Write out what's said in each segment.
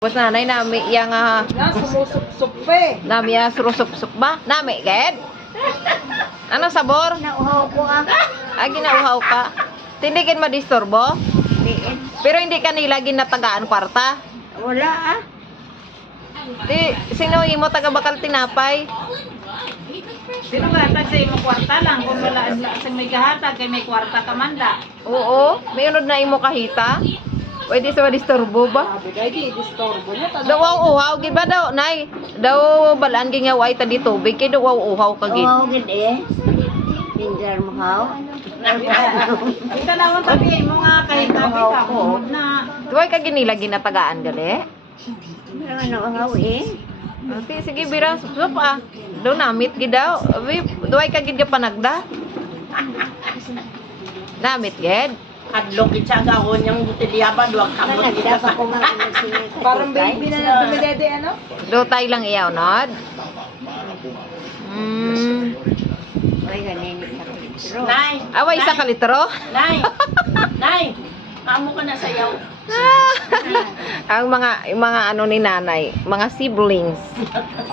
Bos nanay nami yang Sumusuk-suk pa eh. nami surusuk-suk ba? Nami ged. Ano sabor? Nauhaw ko Agi na uhaw ka. Tindikin madisturbo? Pero hindi ka nila ginatagaan kwarta. Wala Di sino imo taga bakal tinapay? Sino gahatag sa imo kwarta lang kung wala sa may gahatag kay may kwarta ka manda. Oo, may unod na imo kahita. Pwede sa madisturbo ba? Sabi kay di disturbo niya. Daw uhaw gid ba daw nay? Daw balaan gid nga way ta di tubig kay daw uhaw ka gid. Oo, gid eh. Ginger mo haw. Ito naman tabi mo nga kahit tabi ka kumod na. Duway ka ginila ginatagaan gali? Meron nauhaw eh. Sige birang sup ah. Daw namit gid daw. Abi, duway ka gid ka panagda. Namit gid. Adlong gid sa gahon yung butilya ba duwag kamot. Parang baby na dumidede ano? Dotay lang iyaw nod. Ay ganin sa kitro. Nay, Away isa ka litro. nay. Nay. Amo ka na sayaw. Ang mga ano ni nanay, mga siblings.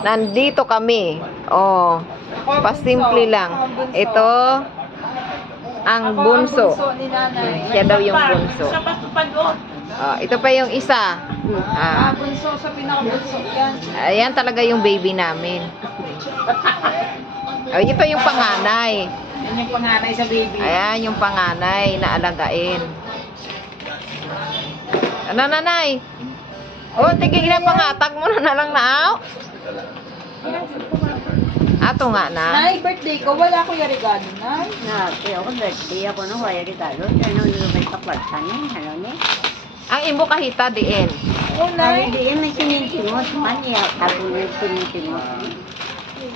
Nandito kami. Oh, pasimple lang. Ito ang bunso. Ni nanay. Siya daw yung bunso. Sa patupad o. Ito pa yung isa. Bunso sa pinakabunso yan. Ayan talaga yung baby namin. Ito yung panganay. Yan yung panganay sa baby. Ayan yung panganay na alagain. Ano nanay? Oh, tigil na pangatag mo na lang naaw. Ato nga na. Nay, birthday ko, wala ko yung regalo, Nay. Kaya ako birthday ako nung kaya regalo. Ano nyo may kapalsan eh? Ano ni? Ang imo kahita diin. Oo, Nay. Hindi may sinintimos man. Tapos yung sinintimos.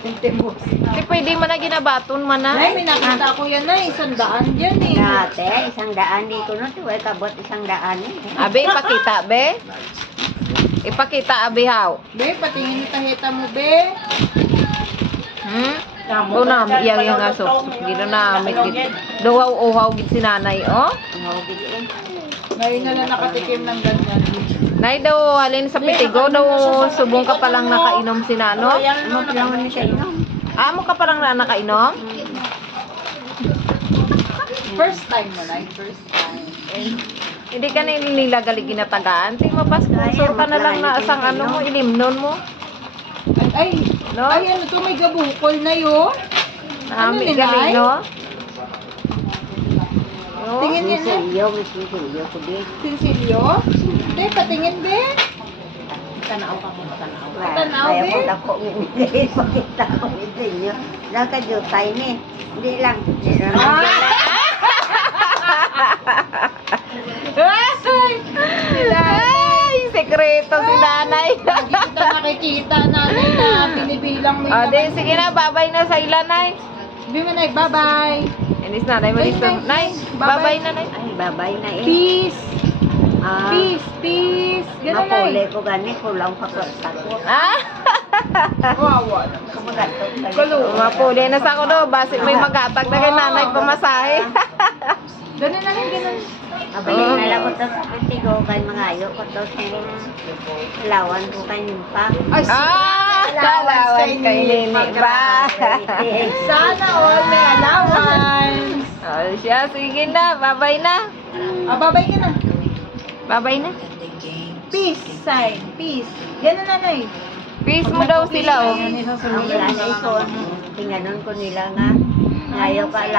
Di pwede man na ginabaton man na. Nay, may nakita ko yan, Nay. 100 dyan eh. Dati, 100 di ko no. Tuway kabot 100 eh. Abe, ipakita, be. Ipakita, abi, haw. Be, patingin yung tahita mo, Be. O na, iyang yung aso. Gino na, may dawaw-uhaw gid si nanay, oh. Ang hawagid eh. Ngayon na lang nakatikim ng ganyan. Nay daw, halin sa pitigo, daw subong ka palang nakainom si nano. Ano pa lang ni sa inyo? Amo ka palang na nakainom? First time mo, Nay. First time. Hindi ka na nilagalig ginatagaan. Di mapasponsor ka na lang na asang ano mo, ilimnon mo. Ay, No? ay, ano to, may gabukol na yun. Nami ni galing, Nay? no? No? Tingin niya na. Sisilyo, may sisilyo ko di. Sinsilyo? Be, patingin, Be. Tanaw ka mo, tanaw. Tanaw, Kaya be. ko dako minigay. Pakita ko minigay. Nakajutay ni. Hindi lang. Ay, sekreto si nanay. Lagi kita nakikita, Nanay, na binibilang mo O, di, sige na, babay na sa ilan, nay. Sabi mo, Nay, bye-bye. Inis na, nay, malis na. Nay, babay na, nay. Ay, babay na eh. Peace. Ah, Peace, peace. Ganun, Nay. mapuli ko gani. Kulang pa ko sa ko. Ah? Wawa. Kulo. Mapuli na sa ko do, basi may magatag na kay nanay pamasahe. Ganun na lang, ganun. Abay, nala ko to sa pitigo kay mga ayo ko to sa lawan ko kay nimpa. Ay, Lawan kay Nini ba? sana all may allowance. Oh, siya, sige na, babay na. Babay ka na. Babay na. Peace sign. Peace. Ganun, Nanay. Peace mo daw sila, oh. Ang wala na ito. Tinganon ko nila nga. Ngayon ka